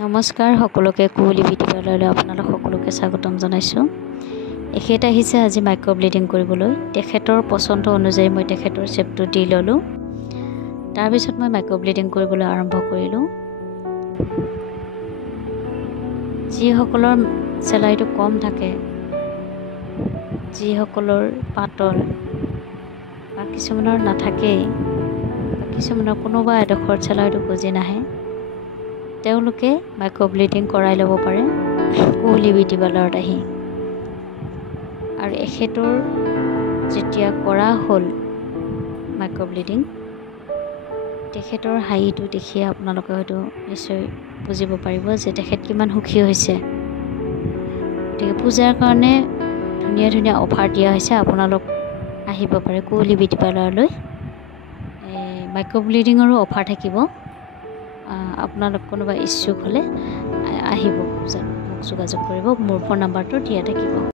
নমস্কাৰ সকলোকে কুৱলী বিউটি পাৰ্লাৰলৈ আপোনালোক সকলোকে স্বাগতম জনাইছোঁ। এখেত আহিছে আজি মাইক্ৰ ব্লিডিং কৰিবলৈ। তেখেতৰ পছন্দ অনুযায়ী মই তেখেতৰ চেপটো দি ল'লোঁ। তাৰপিছত মই মাইক্ৰ ব্লিডিং কৰিবলৈ আৰম্ভ কৰিলোঁ। যিসকলৰ চেলাইটো কম থাকে, যিসকলৰ পাতল বা কিছুমানৰ নাথাকেই, কিছুমানৰ কোনোবা এডোখৰ চেলাইটো গজি নাহে, তেওঁলোকে মাইক্ৰ ব্লিডিং কৰাই ল'ব পাৰে কুৱলী বিউটি পাৰ্লাৰত আহি। আৰু এখেতৰ যেতিয়া কৰা হ'ল মাইক্ৰ ব্লিডিং, তেখেতৰ হাঁহিটো দেখিয়ে আপোনালোকে হয়তো নিশ্চয় বুজিব পাৰিব যে তেখেত কিমান সুখী হৈছে। গতিকে পূজাৰ কাৰণে ধুনীয়া ধুনীয়া অফাৰ দিয়া হৈছে। আপোনালোক আহিব পাৰে কুৱলী বিউটি পাৰ্লাৰলৈ। মাইক্ৰ ব্লিডিঙৰো অফাৰ থাকিব। আপোনালোক কোনোবা ইচ্ছুক হ'লে আহিব, পূজাত মোক যোগাযোগ কৰিব। মোৰ ফোন নাম্বাৰটো দিয়া থাকিব।